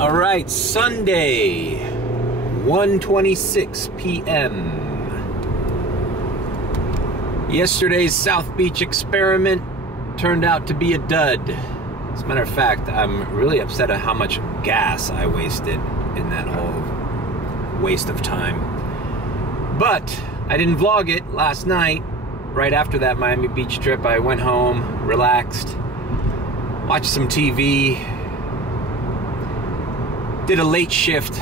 All right, Sunday, 1:26 p.m. Yesterday's South Beach experiment turned out to be a dud. As a matter of fact, I'm really upset at how much gas I wasted in that whole waste of time. But I didn't vlog it last night. Right after that Miami Beach trip, I went home, relaxed, watched some TV, did a late shift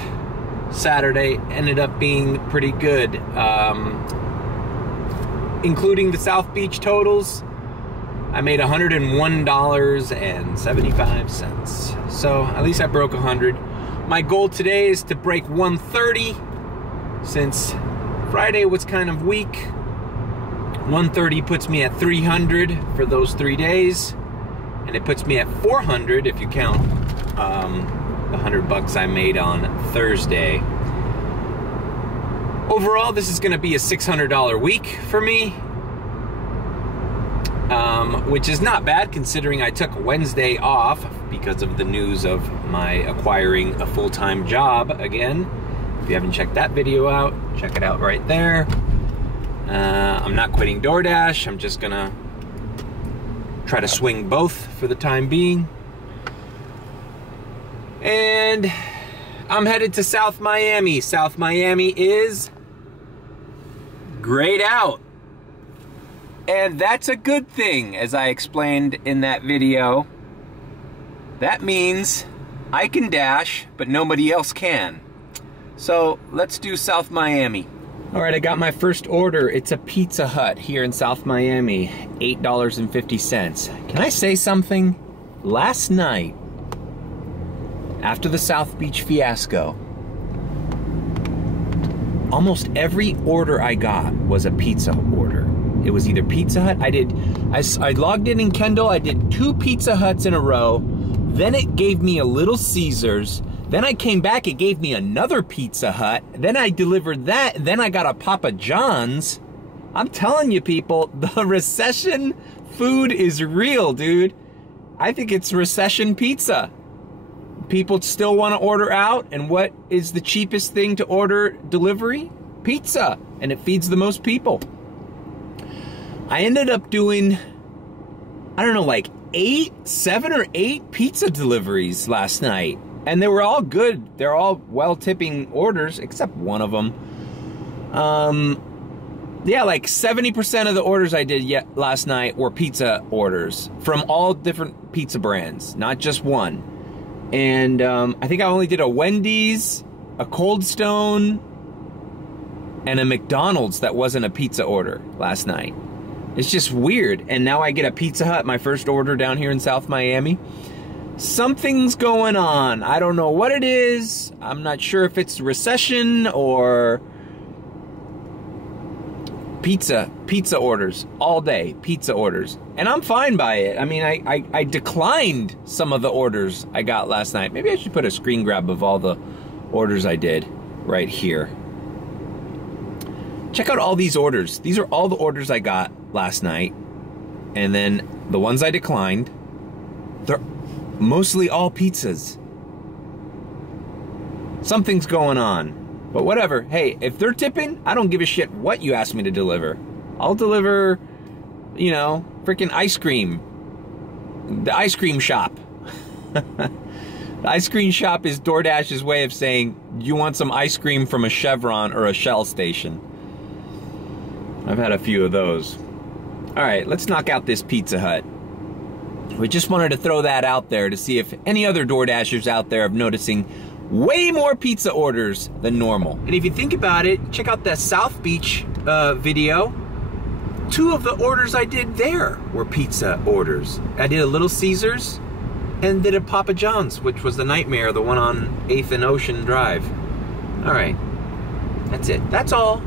Saturday, ended up being pretty good. Including the South Beach totals, I made $101.75. So at least I broke 100. My goal today is to break 130, since Friday was kind of weak. 130 puts me at 300 for those 3 days, and it puts me at 400 if you count the $100 I made on Thursday. Overall, this is going to be a $600 week for me, which is not bad considering I took Wednesday off because of the news of my acquiring a full-time job again. If you haven't checked that video out, check it out right there. I'm not quitting DoorDash. I'm just going to try to swing both for the time being. And I'm headed to South Miami. South Miami is grayed out. And that's a good thing, as I explained in that video. That means I can dash, but nobody else can. So let's do South Miami. All right, I got my first order. It's a Pizza Hut here in South Miami, $8.50. Can I say something? Last night, after the South Beach fiasco, almost every order I got was a pizza order. It was either Pizza Hut. I logged in Kendall. I did 2 Pizza Huts in a row. Then it gave me a Little Caesars. Then I came back, it gave me another Pizza Hut. Then I delivered that. Then I got a Papa John's. I'm telling you, people, the recession food is real, dude. I think it's recession pizza. People still want to order out, and what is the cheapest thing to order delivery? Pizza, and it feeds the most people. I ended up doing, I don't know, like 7 or 8 pizza deliveries last night, and they were all good. They're all well-tipping orders, except one of them. Yeah, like 70% of the orders I did last night were pizza orders from all different pizza brands, not just one. And I think I only did a Wendy's, a Cold Stone, and a McDonald's that wasn't a pizza order last night. It's just weird. And now I get a Pizza Hut, my first order down here in South Miami. Something's going on. I don't know what it is. I'm not sure if it's recession or pizza orders all day, pizza orders. And I'm fine by it. I mean, I declined some of the orders I got last night. Maybe I should put a screen grab of all the orders I did right here. Check out all these orders. These are all the orders I got last night. And then the ones I declined, they're mostly all pizzas. Something's going on. But whatever. Hey, if they're tipping, I don't give a shit what you ask me to deliver. I'll deliver, you know, freaking ice cream. The ice cream shop. The ice cream shop is DoorDash's way of saying, you want some ice cream from a Chevron or a Shell station. I've had a few of those. All right, let's knock out this Pizza Hut. We just wanted to throw that out there to see if any other DoorDashers out there are noticing way more pizza orders than normal. And if you think about it, check out that South Beach video. 2 of the orders I did there were pizza orders. I did a Little Caesars and did a Papa John's, which was the nightmare, the one on 8th and Ocean Drive. All right, that's it. That's all.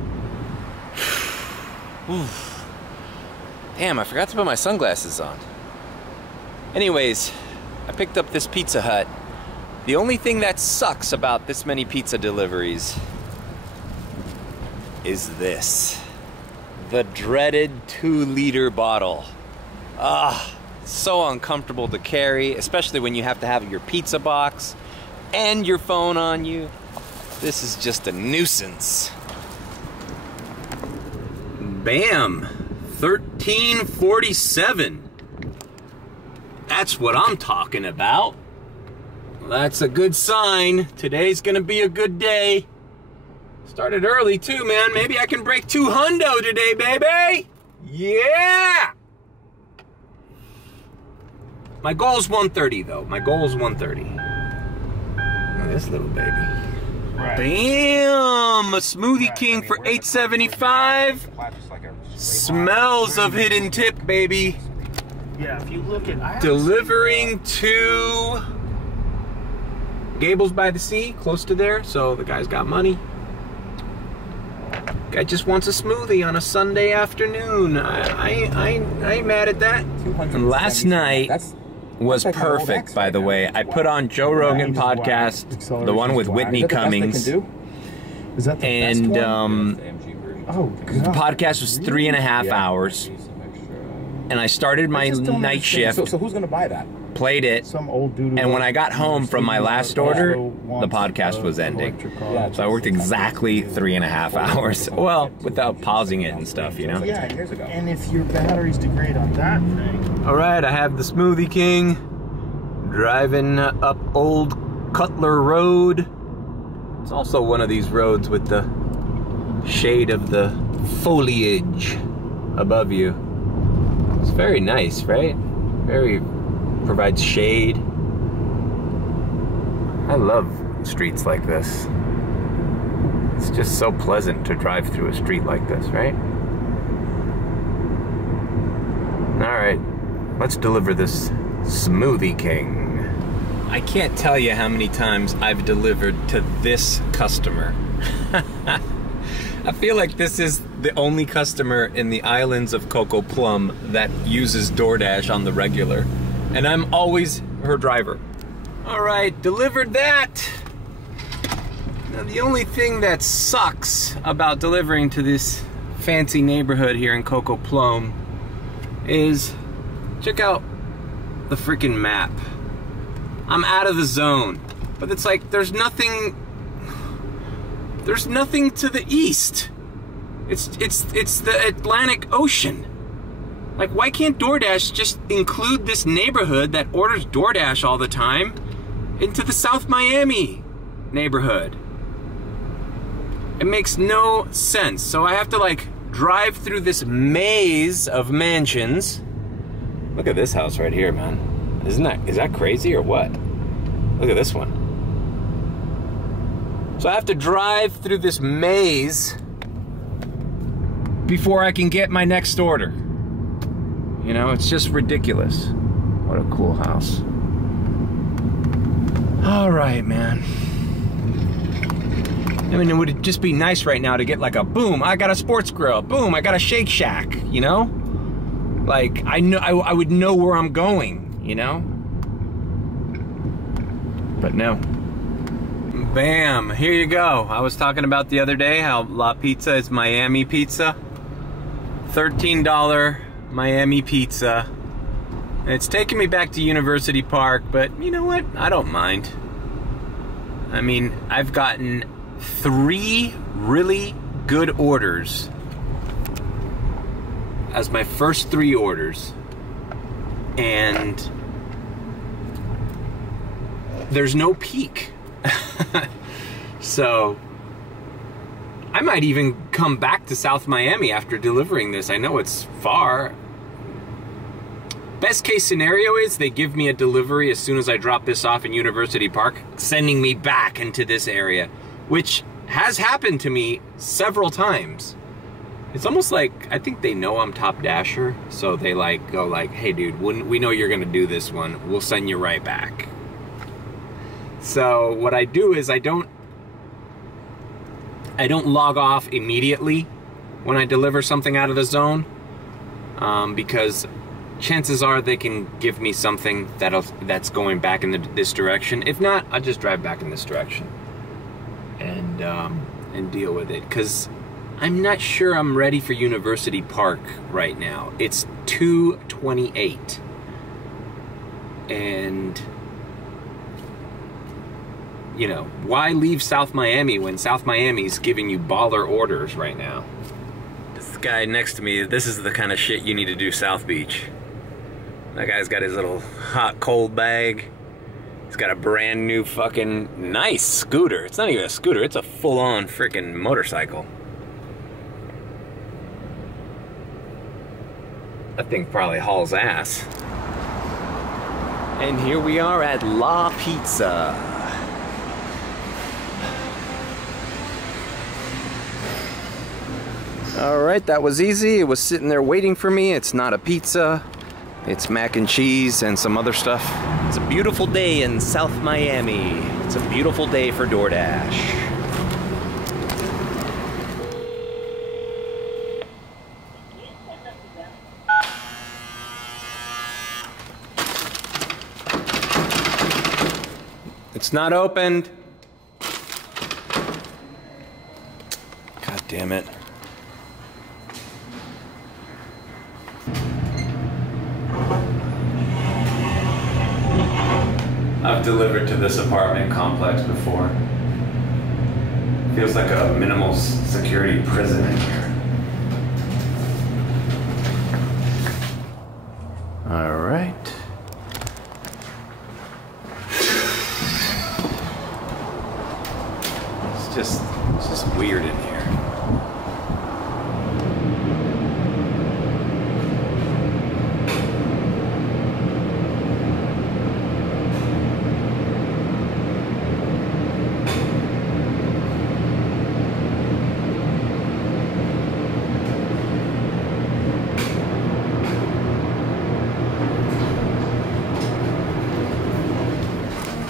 Damn, I forgot to put my sunglasses on. Anyways, I picked up this Pizza Hut. The only thing that sucks about this many pizza deliveries is this. The dreaded 2-liter bottle. So uncomfortable to carry, especially when you have to have your pizza box and your phone on you. This is just a nuisance. Bam, 1347. That's what I'm talking about. Well, that's a good sign. Today's gonna be a good day. Started early too, man. Maybe I can break 200 today, baby. Yeah. My goal is 130 though. My goal is 130. Oh, this little baby. Right. Bam! A Smoothie King for $8.75. Smells of hidden tip, baby. Yeah, if you look at delivering to Gables by the Sea, close to there. So the guy's got money. Guy just wants a smoothie on a Sunday afternoon. I ain't mad at that. And last night was perfect, by the way. I put on Joe Rogan podcast, the one with Whitney Cummings, and the podcast was 3.5 hours, and I started my night shift. So who's gonna buy that? Played it, and when I got home from my last order, the podcast was ending. So I worked exactly 3.5 hours. Well, without pausing it and stuff, you know? Yeah, years ago. And if your batteries degrade on that thing. All right, I have the Smoothie King driving up Old Cutler Road. It's also one of these roads with the shade of the foliage above you. It's very nice, right? Very provides shade. I love streets like this. It's just so pleasant to drive through a street like this, right? All right, let's deliver this Smoothie King. I can't tell you how many times I've delivered to this customer. I feel like this is the only customer in the islands of Coco Plum that uses DoorDash on the regular. And I'm always her driver. All right, delivered that. Now the only thing that sucks about delivering to this fancy neighborhood here in Coco Plum is, check out the freaking map. I'm out of the zone, but it's like there's nothing to the east. It's the Atlantic Ocean. Like, why can't DoorDash just include this neighborhood that orders DoorDash all the time into the South Miami neighborhood? It makes no sense. So I have to like drive through this maze of mansions. Look at this house right here, man. Is that crazy or what? Look at this one. So I have to drive through this maze before I can get my next order. You know, it's just ridiculous. What a cool house. All right, man. I mean, it would just be nice right now to get like a boom, I got a sports grill. Boom, I got a Shake Shack, you know? Like, I would know where I'm going, you know? But no. Bam, here you go. I was talking about the other day how La Pizza is Miami pizza. $13 Miami pizza. It's taking me back to University Park, but you know what? I don't mind. I mean, I've gotten 3 really good orders as my first 3 orders, and there's no peak. So I might even come back to South Miami after delivering this. I know it's far. Best case scenario is they give me a delivery as soon as I drop this off in University Park, sending me back into this area, which has happened to me several times. It's almost like, I think they know I'm Top Dasher, so they like go like, hey dude, we know you're gonna do this one, we'll send you right back. So what I do is I don't log off immediately when I deliver something out of the zone, because chances are they can give me something that's going back in this direction. If not, I'll just drive back in this direction and deal with it, because I'm not sure I'm ready for University Park right now. It's 2:28, and you know, why leave South Miami when South Miami's giving you baller orders right now? This guy next to me, this is the kind of shit you need to do South Beach. That guy's got his little hot cold bag. He's got a brand new fucking nice scooter. It's not even a scooter, it's a full-on freaking motorcycle. That thing probably hauls ass. And here we are at La Pizza. All right, that was easy. It was sitting there waiting for me. It's not a pizza. It's mac and cheese and some other stuff. It's a beautiful day in South Miami. It's a beautiful day for DoorDash. It's not opened. God damn it. I've delivered to this apartment complex before. Feels like a minimal security prison in here. All right. It's just weird in here.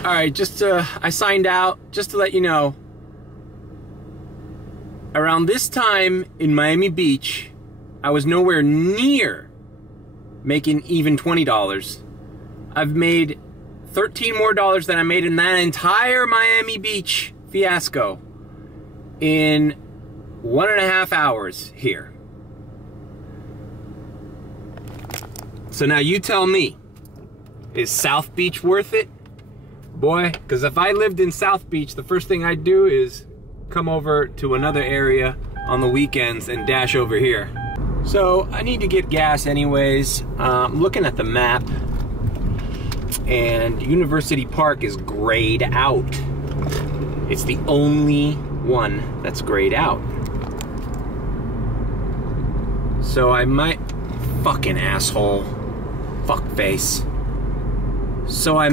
All right, I signed out just to let you know. Around this time in Miami Beach, I was nowhere near making even $20. I've made $13 more than I made in that entire Miami Beach fiasco in 1.5 hours here. So now you tell me, is South Beach worth it? Boy, because if I lived in South Beach, the first thing I'd do is come over to another area on the weekends and dash over here. So I need to get gas anyways. I'm looking at the map and University Park is grayed out. It's the only one that's grayed out. So I might, fucking asshole, fuckface. So I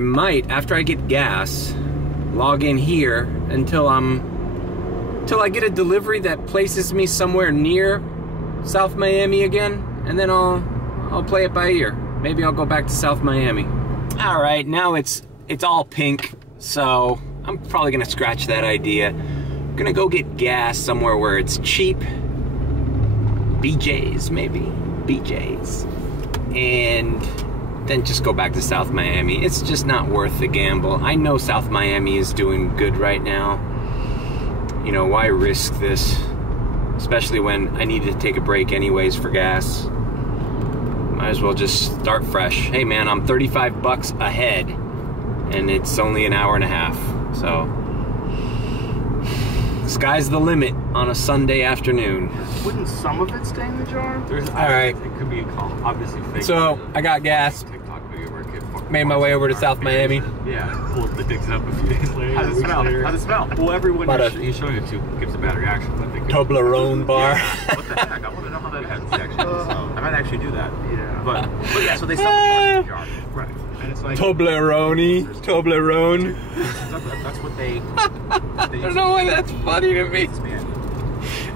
might, after I get gas, log in here until I get a delivery that places me somewhere near South Miami again, and then I'll play it by ear. Maybe I'll go back to South Miami. All right, now it's all pink, so I'm probably gonna scratch that idea. I'm gonna go get gas somewhere where it's cheap. BJ's maybe, BJ's, and then just go back to South Miami. It's just not worth the gamble. I know South Miami is doing good right now. You know, why risk this? Especially when I need to take a break anyways for gas. Might as well just start fresh. Hey man, I'm 35 bucks ahead and it's only an hour and a half. So, sky's the limit on a Sunday afternoon. Wouldn't some of it stay in the jar? All right. It could be obviously fake. So, I got gas. Made my way over to South Miami. Yeah, pulled the dicks up a few days later. How's it smell? How's it smell? Well, everyone he's showing it to gives a bad reaction. But they Toblerone bar. Yeah. What the heck? I want to know how that happens actually. So I might actually do that. Yeah. But yeah, so they sell it in the jar. Right. And it's like Toblerone. Toblerone. That's what they I don't know why that's funny to me.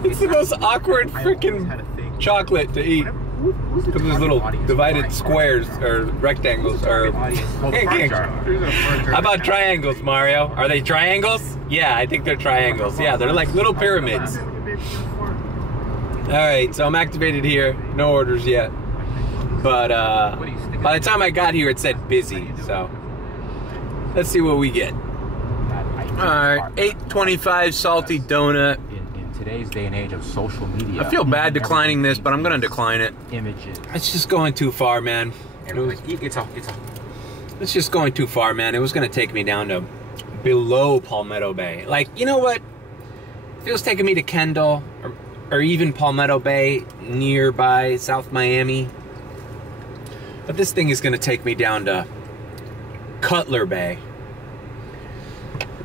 It's the most awkward freaking chocolate to eat. Because there's little divided squares or rectangles or. How about triangles, Mario? Are they triangles? Yeah, I think they're triangles. Yeah, they're like little pyramids. Alright, so I'm activated here. No orders yet. But by the time I got here, it said busy. So let's see what we get. Alright, $8.25 salty donut. Today's day and age of social media. I feel bad declining this, but I'm gonna decline it. Images. It's just going too far, man. It's It's just going too far, man. It was going to take me down to below Palmetto Bay. Like, you know what? If it was taking me to Kendall or even Palmetto Bay, nearby South Miami. But this thing is going to take me down to Cutler Bay,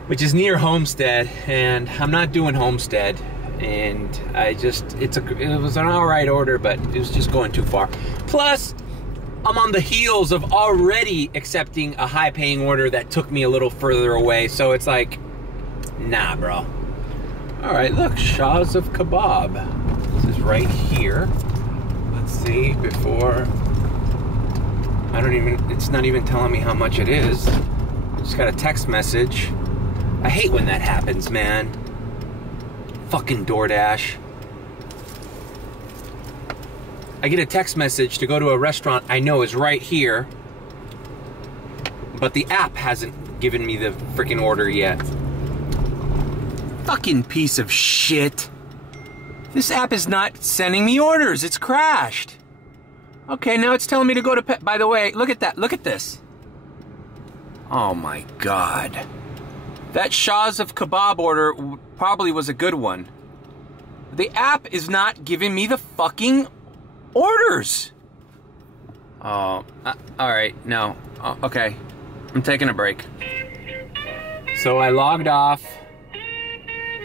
which is near Homestead, and I'm not doing Homestead. And it was an all right order, but it was just going too far. Plus, I'm on the heels of already accepting a high-paying order that took me a little further away, so it's like, nah, bro. All right, look, Shah's of Kebab. This is right here. Let's see, before... it's not even telling me how much it is. I just got a text message. I hate when that happens, man. Fucking DoorDash. I get a text message to go to a restaurant I know is right here, but the app hasn't given me the freaking order yet. Fucking piece of shit. This app is not sending me orders. It's crashed. Okay, now it's telling me to go to By the way, look at that. Look at this. Oh my God. That Shah's of Kebab order probably was a good one. The app is not giving me the fucking orders. Oh, all right, no. Okay, I'm taking a break. So I logged off.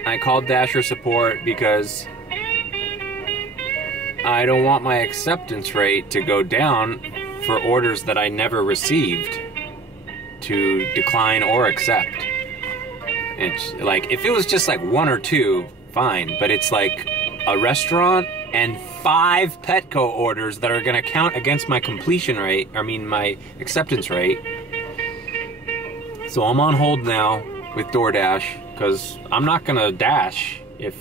I called Dasher support because I don't want my acceptance rate to go down for orders that I never received to decline or accept. It's like, if it was just like 1 or 2, fine, but it's like a restaurant and 5 Petco orders that are gonna count against my completion rate, my acceptance rate. So I'm on hold now with DoorDash, because I'm not gonna dash if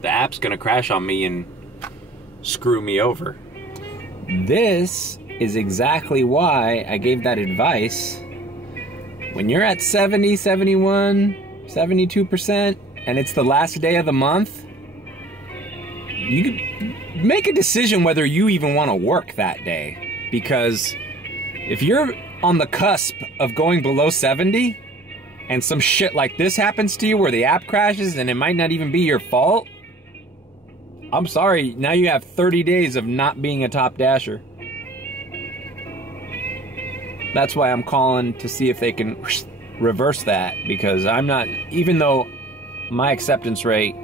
the app's gonna crash on me and screw me over. This is exactly why I gave that advice. When you're at 70, 71, 72%, and it's the last day of the month, you could make a decision whether you even want to work that day. Because if you're on the cusp of going below 70, and some shit like this happens to you where the app crashes and it might not even be your fault, I'm sorry, now you have 30 days of not being a top dasher. That's why I'm calling to see if they can reverse that, because I'm not, even though my acceptance rate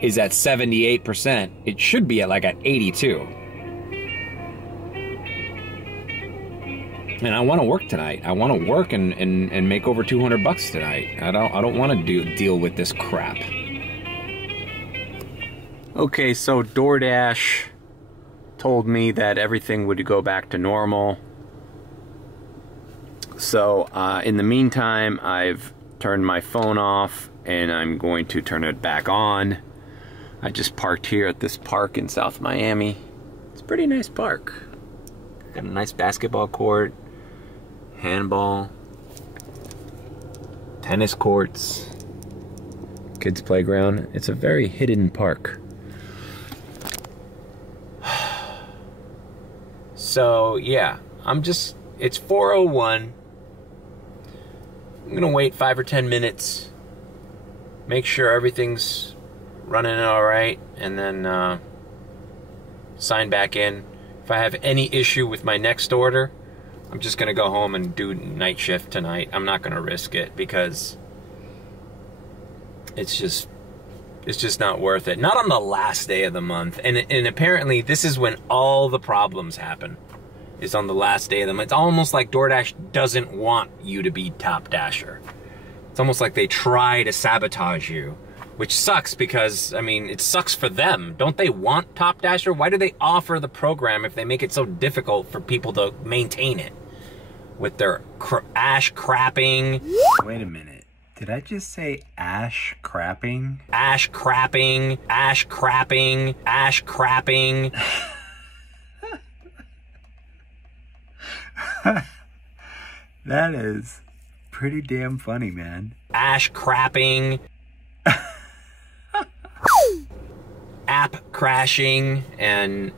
is at 78%, it should be at like at 82. And I want to work tonight. I want to work and make over 200 bucks tonight. I don't want to deal with this crap. Okay, so DoorDash told me that everything would go back to normal. So in the meantime, I've turned my phone off and I'm going to turn it back on. I just parked here at this park in South Miami. It's a pretty nice park. Got a nice basketball court, handball, tennis courts, kids playground. It's a very hidden park. So yeah, it's 4:01. I'm gonna wait 5 or 10 minutes, make sure everything's running all right, and then sign back in. If I have any issue with my next order, I'm just gonna go home and do night shift tonight. I'm not gonna risk it because it's just not worth it. Not on the last day of the month. And apparently this is when all the problems happen, is on the last day of the month. It's almost like DoorDash doesn't want you to be top dasher. It's almost like they try to sabotage you, which sucks because, I mean, it sucks for them. Don't they want top dasher? Why do they offer the program if they make it so difficult for people to maintain it with their ash crapping? Wait a minute. Did I just say ash crapping? Ash crapping, ash crapping, ash crapping. That is pretty damn funny, man. Ash crapping. App crashing and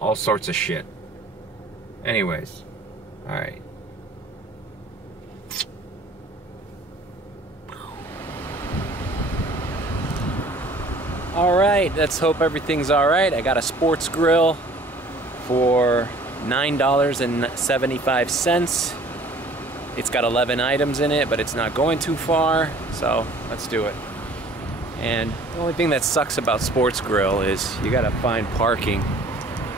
all sorts of shit. Anyways, all right. All right, let's hope everything's all right. I got a sports grill for $9.75. It's got 11 items in it, but it's not going too far, so let's do it. And the only thing that sucks about sports grill is you gotta find parking,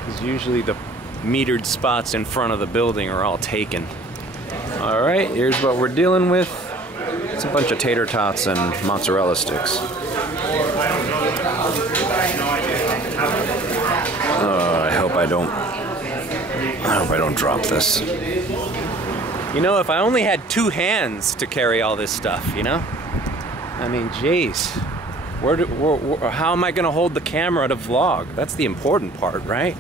because usually the metered spots in front of the building are all taken. All right, here's what we're dealing with. It's a bunch of tater tots and mozzarella sticks. I hope I don't drop this. You know, if I only had 2 hands to carry all this stuff, you know? I mean, jeez. How am I gonna hold the camera to vlog? That's the important part, right?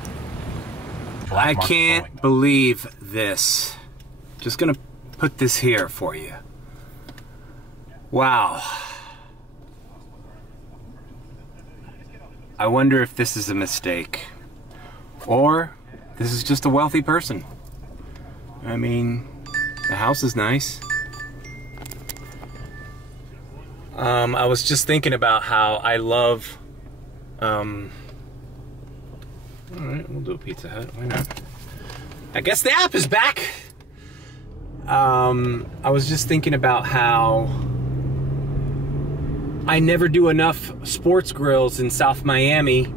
I can't believe this. Just gonna put this here for you. Wow. I wonder if this is a mistake. Or this is just a wealthy person. I mean, the house is nice. I was just thinking about how I love, alright, we'll do a Pizza Hut, why not? I guess the app is back! I was just thinking about how I never do enough sports grills in South Miami,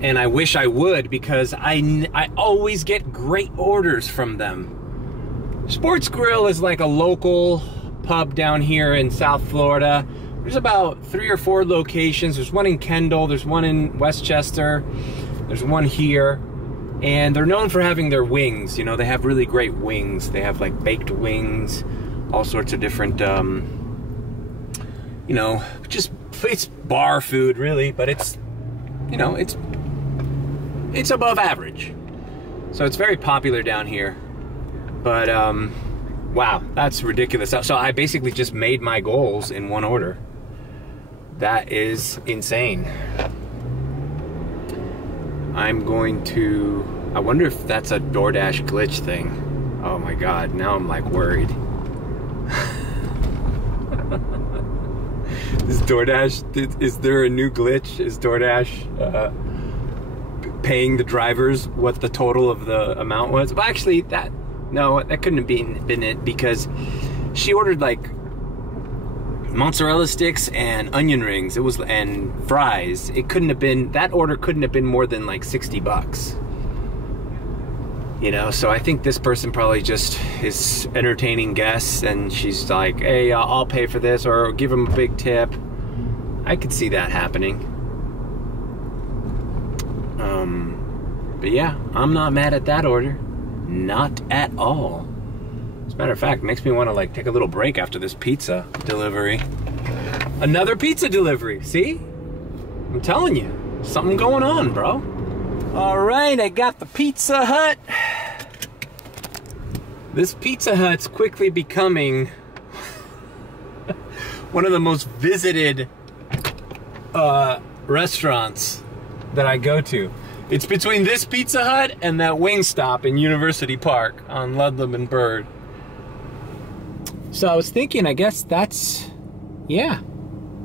and I wish I would, because I always get great orders from them. Sports Grill is like a local pub down here in South Florida. There's about 3 or 4 locations. There's one in Kendall, there's one in Westchester, there's one here, and they're known for having their wings. You know, they have really great wings. They have like baked wings, all sorts of different, you know, just, it's bar food really, but it's, you know, it's above average. So it's very popular down here. But, wow, that's ridiculous. So I basically just made my goals in one order. That is insane. I'm going to, I wonder if that's a DoorDash glitch thing. Oh my God, now I'm like worried. Is DoorDash, is there a new glitch? Is DoorDash paying the drivers what the total of the amount was? Well, actually, no, that couldn't have been it, because she ordered like mozzarella sticks and onion rings. It was, and fries. It couldn't have been, that order couldn't have been more than like 60 bucks. You know, so I think this person probably just is entertaining guests, and she's like, hey, I'll pay for this, or give them a big tip. I could see that happening. But yeah, I'm not mad at that order. Not at all. As a matter of fact, it makes me want to like take a little break after this pizza delivery. Another pizza delivery, see? I'm telling you, something going on, bro. All right, I got the Pizza Hut. This Pizza Hut's quickly becoming one of the most visited restaurants that I go to. It's between this Pizza Hut and that Wingstop in University Park on Ludlam and Bird. So I was thinking, I guess that's, yeah,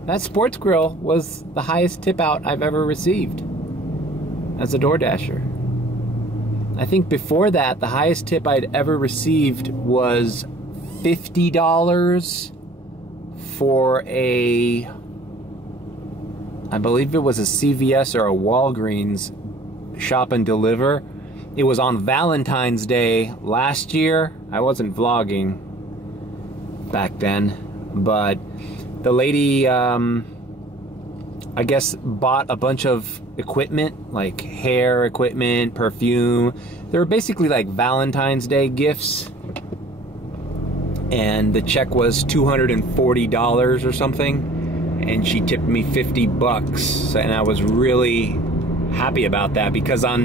that Sports Grill was the highest tip out I've ever received as a DoorDasher. I think before that, the highest tip I'd ever received was $50 for a, I believe it was a CVS or a Walgreens shop and deliver. It was on Valentine's Day last year. I wasn't vlogging back then, but the lady, I guess, bought a bunch of equipment, like hair equipment, perfume. They were basically like Valentine's Day gifts. And the check was $240 or something. And she tipped me 50 bucks. And I was really happy about that, because I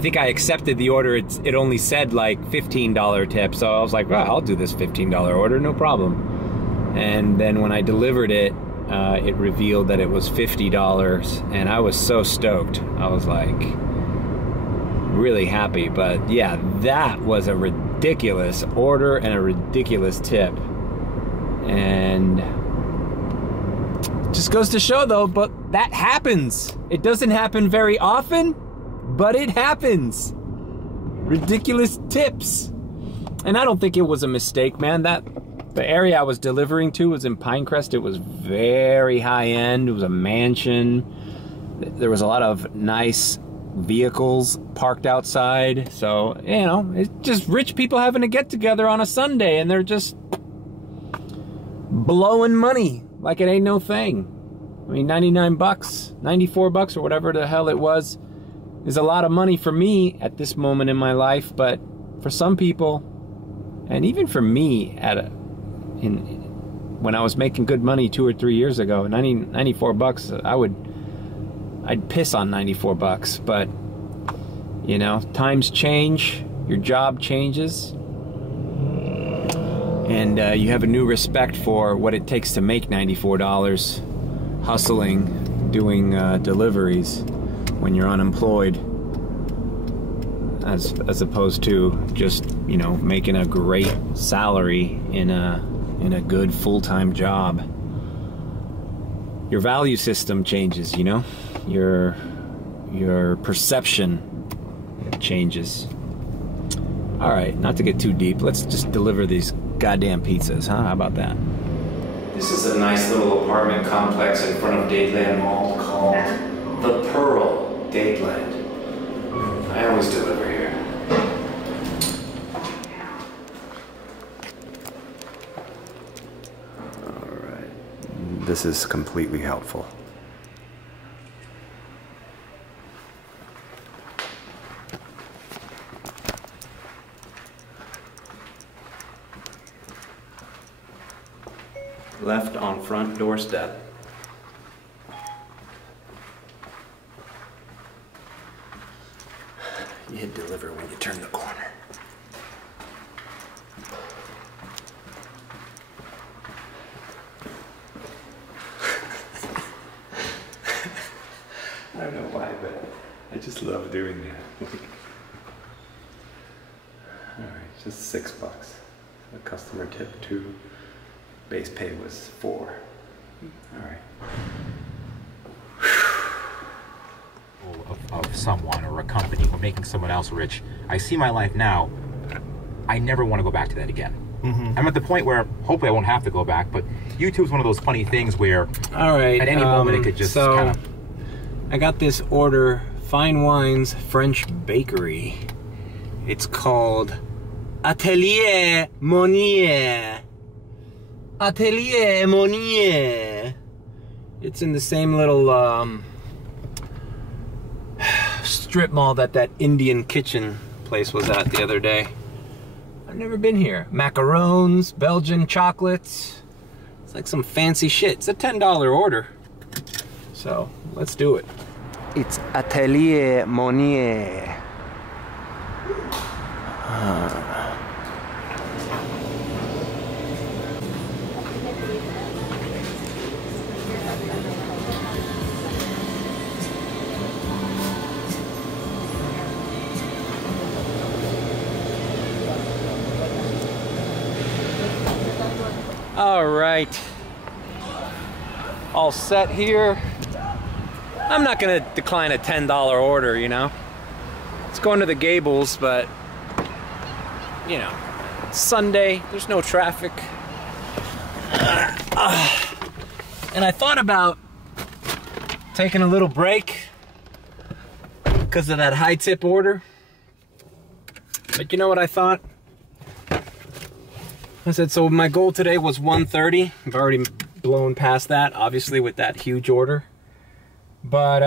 think I accepted the order. It only said like $15 tip. So I was like, well, I'll do this $15 order, no problem. And then when I delivered it, it revealed that it was $50, and I was so stoked. I was like really happy. But yeah, that was a ridiculous order and a ridiculous tip. And Just goes to show though, but that happens. It doesn't happen very often, but it happens. Ridiculous tips. And I don't think it was a mistake, man. The area I was delivering to was in Pinecrest. It was very high end. It was a mansion. There was a lot of nice vehicles parked outside. So, you know, it's just rich people having to get together on a Sunday, and they're just blowing money like it ain't no thing. I mean, 99 bucks, 94 bucks or whatever the hell it was is a lot of money for me at this moment in my life, but for some people, and even for me when I was making good money 2 or 3 years ago, 94 bucks, I'd piss on 94 bucks, but you know, times change, your job changes, and you have a new respect for what it takes to make $94 hustling, doing deliveries when you're unemployed, as opposed to just, you know, making a great salary in a good full-time job. Your value system changes, you know, your perception changes. All right, not to get too deep, let's just deliver these goddamn pizzas, huh? How about that? This is a nice little apartment complex in front of Dadeland Mall called The Pearl, Dadeland. I always deliver here. All right. This is completely helpful. Left on front doorstep. You hit deliver when you turn the corner. I don't know why, but I just love doing that. Alright, just $6. A customer tip 2. Base pay was 4. Alright. Of someone or a company or making someone else rich. I see my life now. I never want to go back to that again. I'm at the point where hopefully I won't have to go back, but YouTube's one of those funny things where at any moment it could just kind of... I got this order, Fine Wines French Bakery. It's called Atelier Monnier. Atelier Monnier. It's in the same little strip mall that Indian kitchen place was at the other day. I've never been here. Macarons, Belgian chocolates. It's like some fancy shit. It's a $10 order. So let's do it. It's Atelier Monnier. All right, all set here. I'm not gonna decline a $10 order, you know. It's going to the Gables, but you know, it's Sunday, there's no traffic. And I thought about taking a little break because of that high tip order. But you know what I thought? I said, so my goal today was 130. I've already blown past that, obviously, with that huge order. But,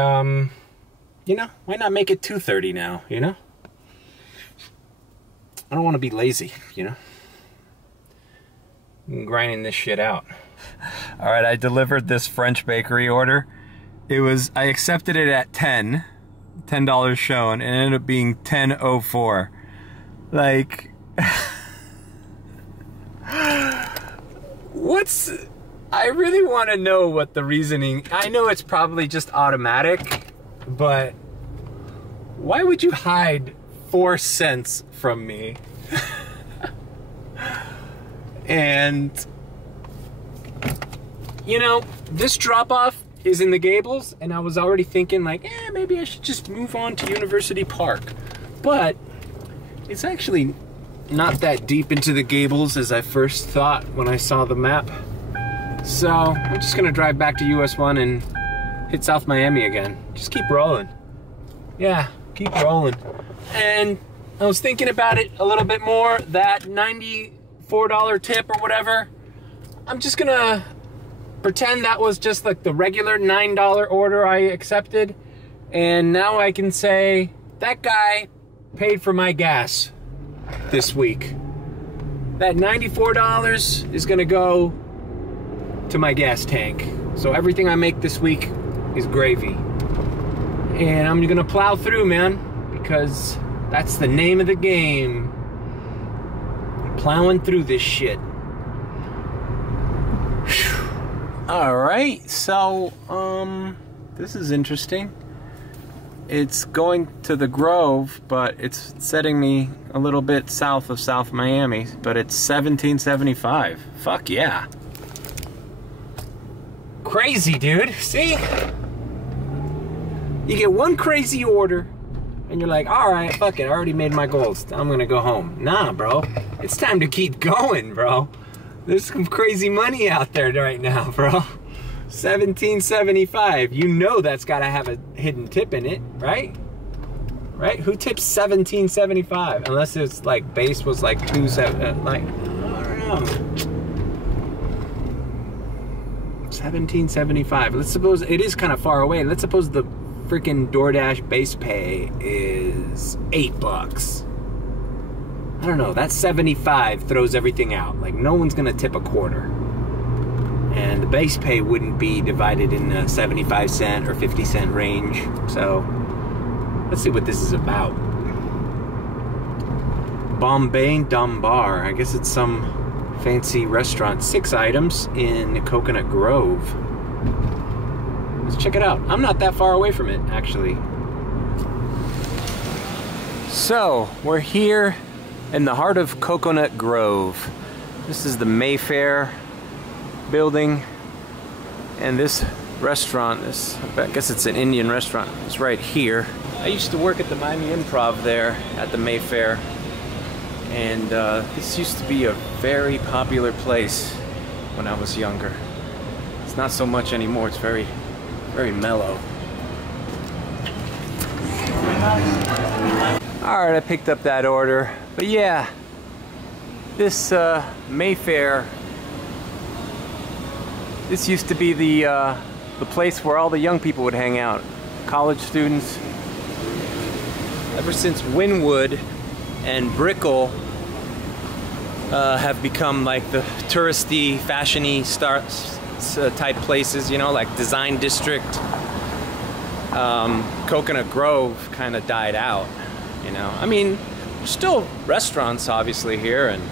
you know, why not make it 230 now, you know? I don't want to be lazy, you know? I'm grinding this shit out. All right, I delivered this French bakery order. I accepted it at $10 shown, and it ended up being $10.04. Like... I really want to know what the reasoning... I know it's probably just automatic, but why would you hide 4 cents from me? And, you know, this drop-off is in the Gables, and I was already thinking like, maybe I should just move on to University Park. But it's actually not that deep into the Gables as I first thought when I saw the map. So I'm just gonna drive back to US 1 and hit South Miami again. Just keep rolling. Yeah, keep rolling. And I was thinking about it a little bit more, that $94 tip or whatever, I'm just gonna pretend that was just like the regular $9 order I accepted, and now I can say that guy paid for my gas this week. That $94 is gonna go to my gas tank. So everything I make this week is gravy. And I'm gonna plow through, man, because that's the name of the game. Plowing through this shit. All right, so this is interesting. It's going to the Grove, but it's setting me a little bit south of South Miami, but it's $17.75. Fuck yeah. Crazy, dude. See? You get one crazy order, and you're like, all right, fuck it, I already made my goals. I'm gonna go home. Nah, bro. It's time to keep going, bro. There's some crazy money out there right now, bro. $17.75. You know that's gotta have a hidden tip in it, right? Right? Who tips $17.75? Unless it's like base was like $2.7. Like, I don't know. $17.75. Let's suppose it is kind of far away. Let's suppose the freaking DoorDash base pay is $8. I don't know, that 75 throws everything out. Like, no one's gonna tip a quarter. And the base pay wouldn't be divided in the 75 cent or 50 cent range. So, let's see what this is about. Bombay Dumbar. I guess it's some fancy restaurant. 6 items in Coconut Grove. Let's check it out. I'm not that far away from it, actually. So, we're here in the heart of Coconut Grove. This is the Mayfair building, and this restaurant is, I guess it's an Indian restaurant, it's right here. I used to work at the Miami Improv there at the Mayfair, and this used to be a very popular place when I was younger. It's not so much anymore. It's very, very mellow. Alright, I picked up that order. But yeah, this Mayfair, this used to be the place where all the young people would hang out. College students. Ever since Wynwood and Brickell have become like the touristy, fashiony type places, you know, like Design District, Coconut Grove kind of died out, you know. I mean, there's still restaurants obviously here, and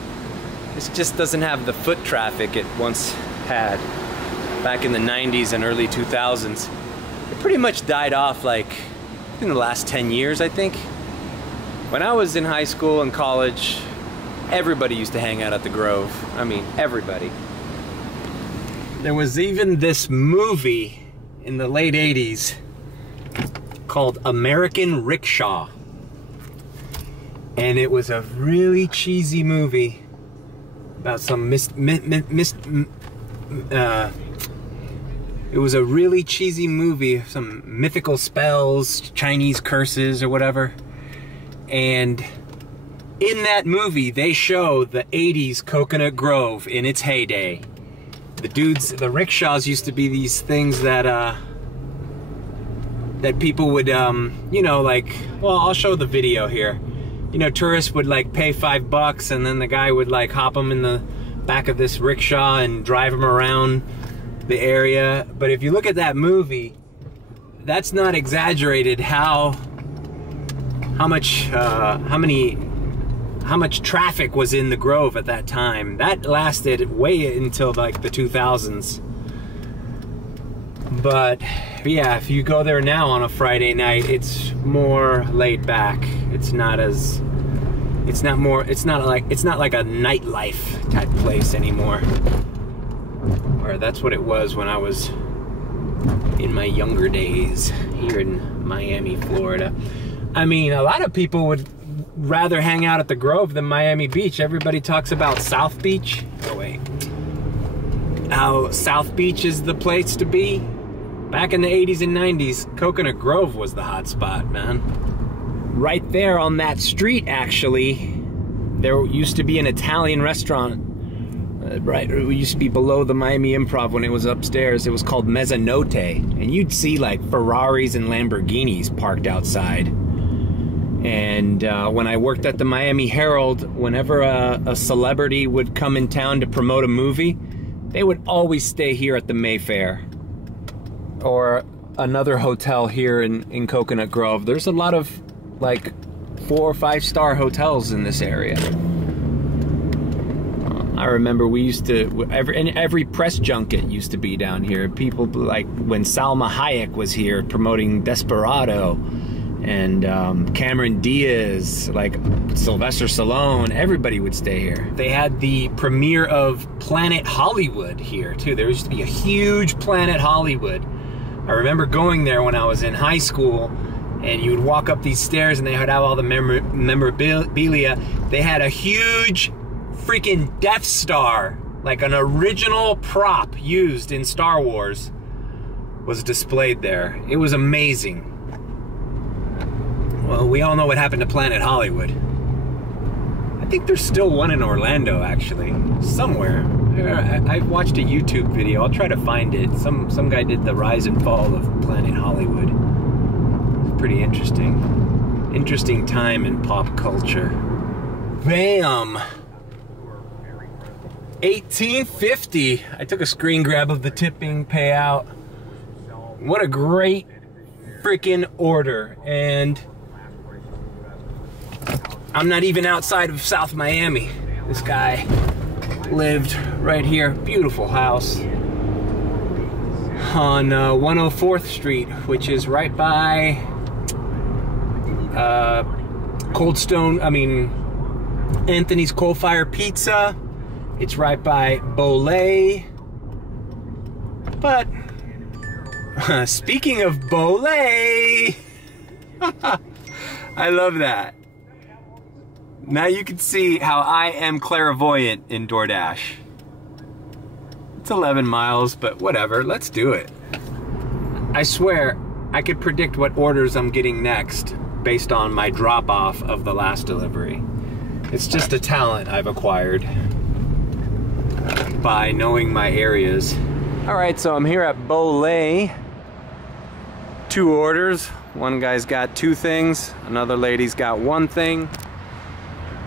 it just doesn't have the foot traffic it once had back in the 90s and early 2000s. It pretty much died off like in the last 10 years, I think. When I was in high school and college, everybody used to hang out at the Grove. I mean, everybody. There was even this movie in the late 80s called American Rickshaw. And it was a really cheesy movie about some it was a really cheesy movie, some mythical spells, Chinese curses or whatever. And in that movie, they show the 80s Coconut Grove in its heyday. The dudes, the rickshaws used to be these things that that people would, you know, like, well, I'll show the video here. You know, tourists would like pay $5 and then the guy would like hop them in the back of this rickshaw and drive them around the area. But if you look at that movie, that's not exaggerated how much traffic was in the Grove at that time. That lasted way until like the 2000s. But yeah, if you go there now on a Friday night, it's more laid back. It's not as, it's not like a nightlife type place anymore. Or that's what it was when I was in my younger days here in Miami, Florida. I mean, a lot of people would rather hang out at the Grove than Miami Beach. Everybody talks about South Beach. Oh, wait. How South Beach is the place to be. Back in the 80s and 90s, Coconut Grove was the hot spot, man. Right there on that street, actually, there used to be an Italian restaurant. Right, it used to be below the Miami Improv when it was upstairs. It was called Mezzanotte, and you'd see like Ferraris and Lamborghinis parked outside. And when I worked at the Miami Herald, whenever a celebrity would come in town to promote a movie, they would always stay here at the Mayfair or another hotel here in Coconut Grove. There's a lot of like 4 or 5 star hotels in this area. I remember we used to, every press junket used to be down here. People like when Salma Hayek was here promoting Desperado, and Cameron Diaz, like Sylvester Stallone, everybody would stay here. They had the premiere of Planet Hollywood here too. There used to be a huge Planet Hollywood. I remember going there when I was in high school, and you would walk up these stairs and they would have all the memorabilia. They had a huge freaking Death Star, like an original prop used in Star Wars, was displayed there. It was amazing. Well, we all know what happened to Planet Hollywood. I think there's still one in Orlando, actually, somewhere. I watched a YouTube video. I'll try to find it. Some guy did the rise and fall of Planet Hollywood. It's pretty interesting. Interesting time in pop culture. Bam! 1850. I took a screen grab of the tipping payout. What a great freaking order. And I'm not even outside of South Miami. This guy lived right here. Beautiful house on 104th Street, which is right by Anthony's Coal Fire Pizza. It's right by Bolé. But speaking of Bolé, I love that. Now you can see how I am clairvoyant in DoorDash. It's 11 miles, but whatever, let's do it. I swear, I could predict what orders I'm getting next based on my drop-off of the last delivery. It's just a talent I've acquired by knowing my areas. All right, so I'm here at Bolé. 2 orders. One guy's got 2 things, another lady's got 1 thing.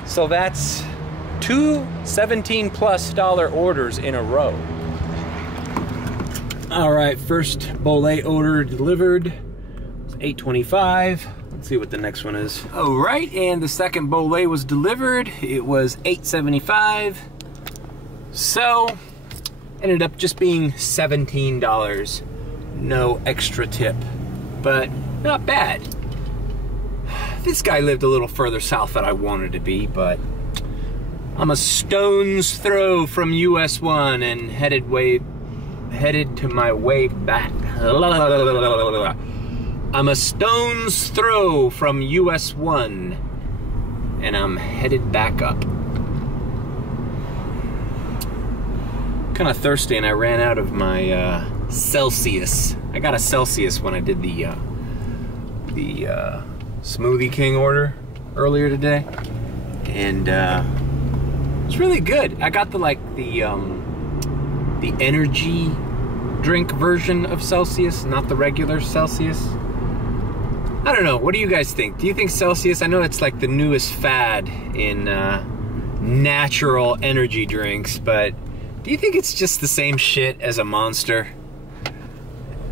So that's 2 $17+ orders in a row. All right, first Bolé order delivered. It's $8.25. Let's see what the next one is. All right, and the second Bolé was delivered. It was $8.75. So, ended up just being $17. No extra tip, but not bad. This guy lived a little further south than I wanted to be, but I'm a stone's throw from US 1 and headed to my way back. I'm a stone's throw from US 1 and I'm headed back up. Kind of thirsty and I ran out of my Celsius. I got a Celsius when I did the Smoothie King order earlier today, and it's really good. I got the energy drink version of Celsius, not the regular Celsius. I don't know, what do you guys think? Do you think Celsius, I know it's like the newest fad in natural energy drinks, but do you think it's just the same shit as a Monster?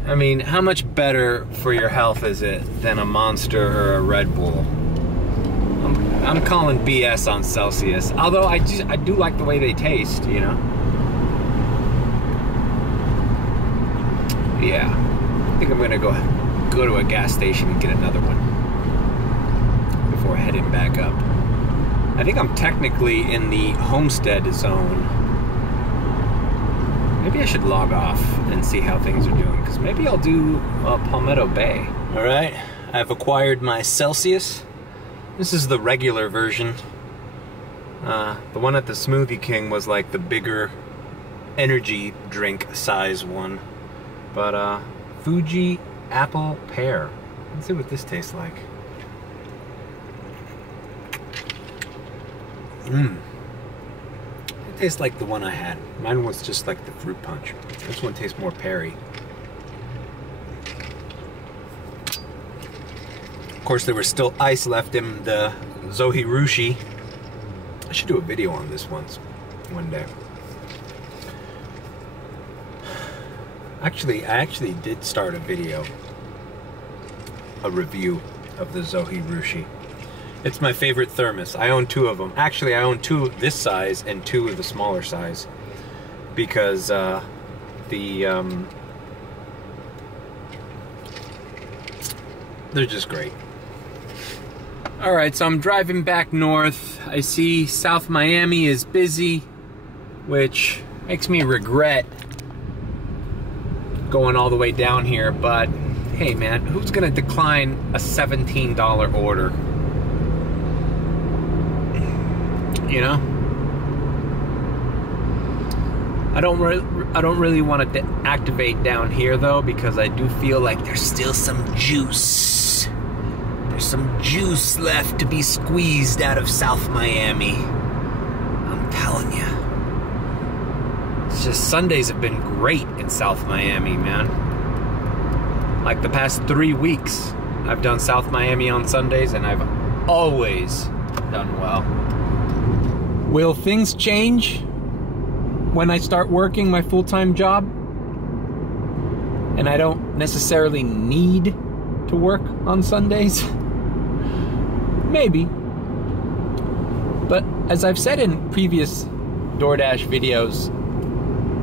I mean, how much better for your health is it than a Monster or a Red Bull? I'm calling BS on Celsius, although I do like the way they taste, you know? Yeah, I think I'm gonna go to a gas station and get another one before heading back up. I think I'm technically in the Homestead zone. Maybe I should log off and see how things are doing, because maybe I'll do Palmetto Bay. All right, I've acquired my Celsius. This is the regular version. The one at the Smoothie King was like the bigger energy drink size one. But Fuji Apple Pear. Let's see what this tastes like. It tastes like the one I had. Mine was just like the fruit punch. This one tastes more peary. Of course, there was still ice left in the Zohirushi. I should do a video on this one day. Actually, I did start a video, a review of the Zohirushi. It's my favorite thermos. I own 2 of them. Actually, I own 2 this size and 2 of the smaller size, because they're just great. All right, so I'm driving back north. I see South Miami is busy, which makes me regret going all the way down here, but hey man, who's gonna decline a $17 order? You know? I don't really want to activate down here though, because I do feel like there's still some juice. There's some juice left to be squeezed out of South Miami. I'm telling you. It's just Sundays have been great in South Miami, man. Like the past 3 weeks, I've done South Miami on Sundays and I've always done well. Will things change when I start working my full-time job and I don't necessarily need to work on Sundays? Maybe. But as I've said in previous DoorDash videos,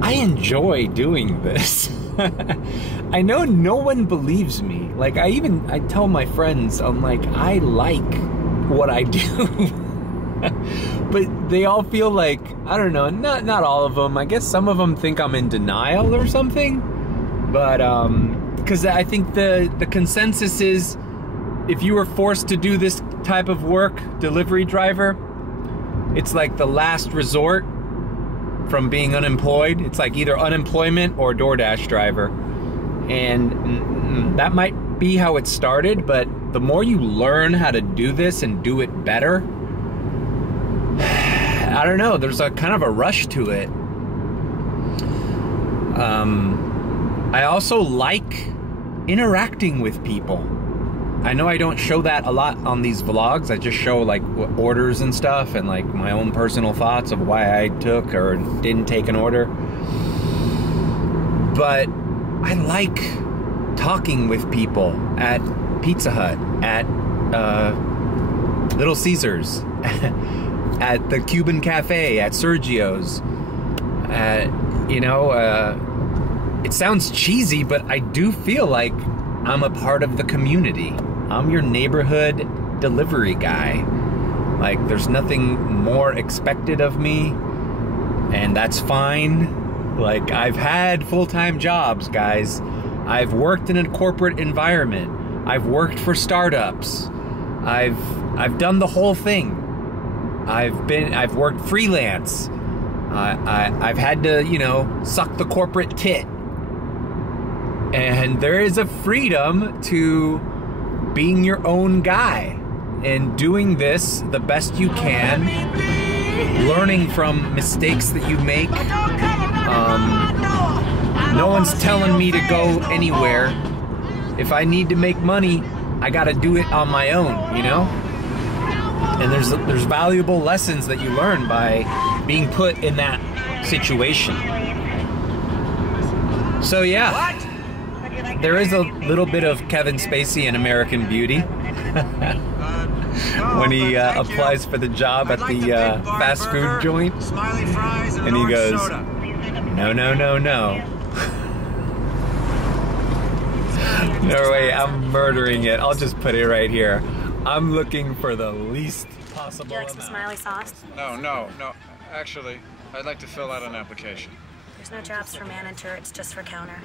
I enjoy doing this. I know no one believes me. Like I tell my friends, I'm like, I like what I do. But they all feel like, I don't know, not all of them. I guess some of them think I'm in denial or something. But because I think the consensus is, if you were forced to do this type of work, delivery driver, it's like the last resort from being unemployed. It's like either unemployment or DoorDash driver. And that might be how it started, but the more you learn how to do this and do it better, I don't know, there's a kind of a rush to it. I also like interacting with people. I know I don't show that a lot on these vlogs. I just show like orders and stuff and like my own personal thoughts of why I took or didn't take an order. But I like talking with people at Pizza Hut, at Little Caesars, at the Cuban Cafe, at Sergio's. It sounds cheesy, but I do feel like I'm a part of the community. I'm your neighborhood delivery guy. Like, there's nothing more expected of me, and that's fine. Like, I've had full-time jobs, guys. I've worked in a corporate environment. I've worked for startups. I've done the whole thing. I've worked freelance. I've had to, suck the corporate tit. And there is a freedom to being your own guy and doing this the best you can, learning from mistakes that you make. No one's telling me to go anywhere. If I need to make money, I gotta do it on my own, And there's valuable lessons that you learn by being put in that situation. So yeah, there is a little bit of Kevin Spacey in American Beauty when he applies for the job at the fast food joint, and he goes, no, no, no, no. No way, I'm murdering it. I'll just put it right here. I'm looking for the least possible Would you like some smiley sauce? No. Actually, I'd like to fill out an application. There's no jobs for manager, it's just for counter.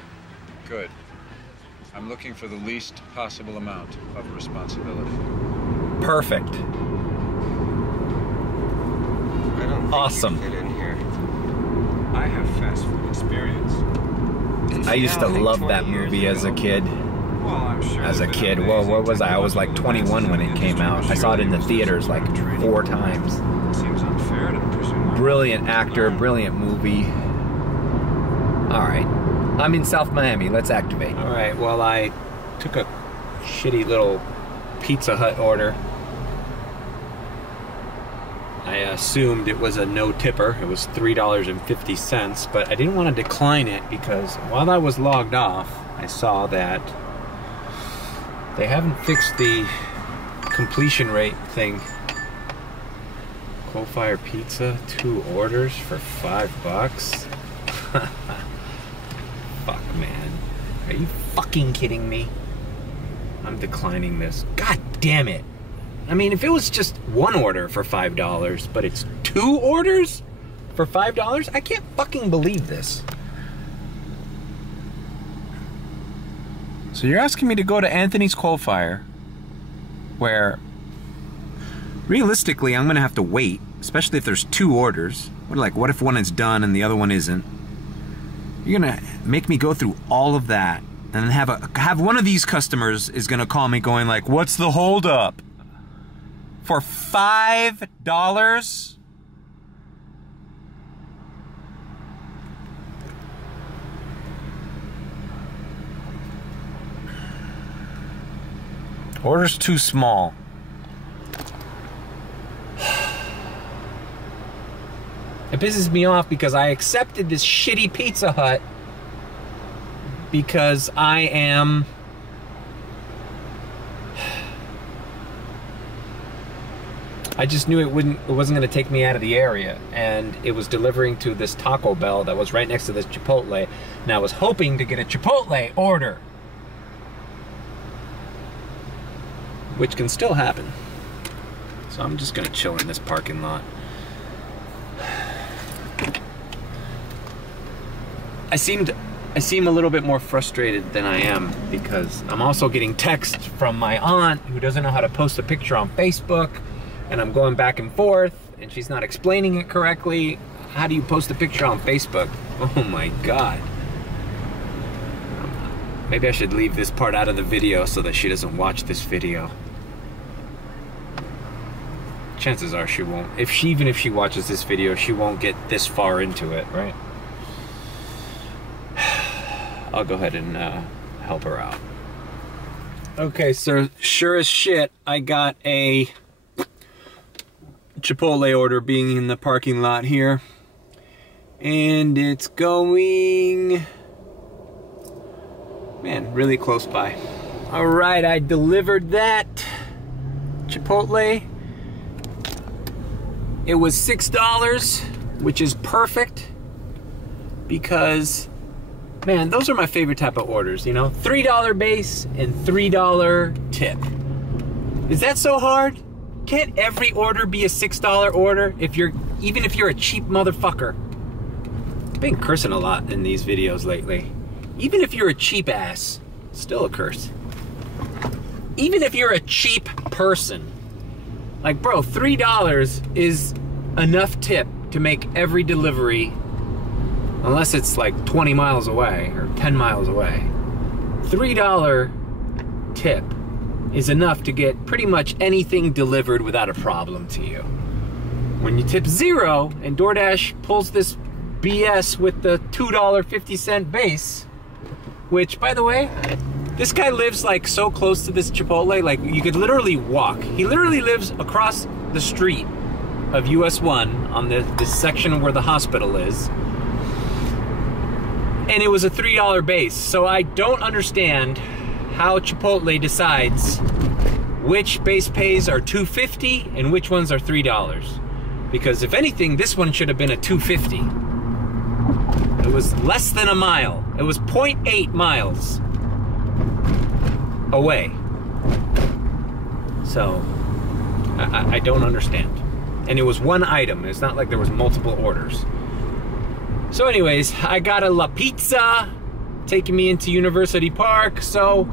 Good. I'm looking for the least possible amount of responsibility. Perfect. I don't think Awesome. you fit in here. I have fast food experience. I used to Yeah, like love 20 that movie years as a ago. kid. Well, I'm sure As a there've been kid, well, amazing what was I? I was like 21 when it came out. I saw it in the theaters like 4 times. Seems unfair to presume. Brilliant actor, brilliant movie. All right, I'm in South Miami. Let's activate. All right, well, I took a shitty little Pizza Hut order. I assumed it was a no tipper. It was $3.50, but I didn't want to decline it because while I was logged off, I saw that they haven't fixed the completion rate thing. Coal-fire pizza, 2 orders for $5. Fuck, man. Are you fucking kidding me? I'm declining this. God damn it. I mean, if it was just 1 order for $5, but it's 2 orders for $5, I can't fucking believe this. So you're asking me to go to Anthony's Coal Fire, where realistically I'm gonna have to wait, especially if there's 2 orders. What if one is done and the other one isn't? You're gonna make me go through all of that, and then have one of these customers is gonna call me going like, "What's the holdup?" For $5? Order's too small. It pisses me off because I accepted this shitty Pizza Hut because I am... I just knew it wasn't going to take me out of the area, and it was delivering to this Taco Bell that was right next to this Chipotle, and I was hoping to get a Chipotle order, which can still happen. So I'm just going to chill in this parking lot. I seem a little bit more frustrated than I am because I'm also getting texts from my aunt who doesn't know how to post a picture on Facebook, and I'm going back and forth and she's not explaining it correctly. How do you post a picture on Facebook? Oh my God. Maybe I should leave this part out of the video so that she doesn't watch this video. Chances are she won't. Even if she watches this video, she won't get this far into it, right? I'll go ahead and help her out. Okay, so sure as shit, I got a Chipotle order being in the parking lot here. And it's going, man, really close by. All right, I delivered that Chipotle. It was $6, which is perfect because, man, those are my favorite type of orders, you know? $3 base and $3 tip. Is that so hard? Can't every order be a $6 order even if you're a cheap motherfucker? I've been cursing a lot in these videos lately. Even if you're a cheap ass, still a curse. Even if you're a cheap person, like, bro, $3 is enough tip to make every delivery, unless it's like 20 miles away or 10 miles away. $3 tip is enough to get pretty much anything delivered without a problem to you. When you tip 0 and DoorDash pulls this BS with the $2.50 base, which, by the way, this guy lives like so close to this Chipotle, like you could literally walk. He literally lives across the street of US 1 on this section where the hospital is. And it was a $3 base. So I don't understand how Chipotle decides which base pays are $2.50 and which ones are $3. Because if anything, this one should have been a $2.50. It was less than a mile. It was 0.8 miles away. So I don't understand. And it was one item. It's not like there was multiple orders. So anyways, I got a La Pizza taking me into University Park, so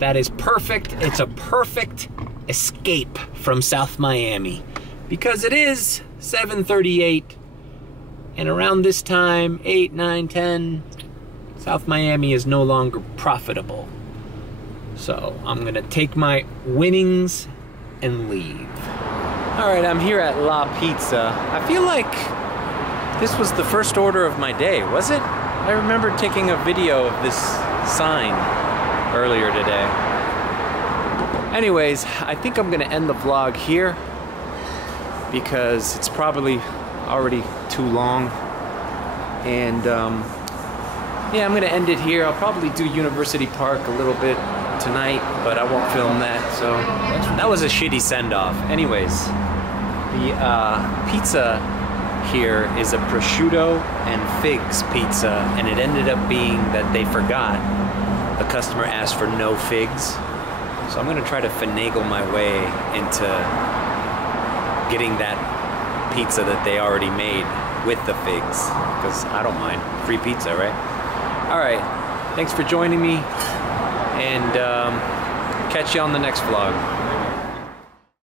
that is perfect. It's a perfect escape from South Miami because it is 7:38, and around this time, 8, 9, 10, South Miami is no longer profitable. So I'm gonna take my winnings and leave. All right, I'm here at La Pizza. I feel like this was the first order of my day, was it? I remember taking a video of this sign earlier today. Anyways, I think I'm gonna end the vlog here because it's probably already too long. And yeah, I'm gonna end it here. I'll probably do University Park a little bit tonight, but I won't film that, so that was a shitty send-off. Anyways, the pizza here is a prosciutto and figs pizza, and it ended up being that they forgot. The customer asked for no figs, so I'm gonna try to finagle my way into getting that pizza that they already made with the figs, because I don't mind. Free pizza, right? All right, thanks for joining me, and catch you on the next vlog.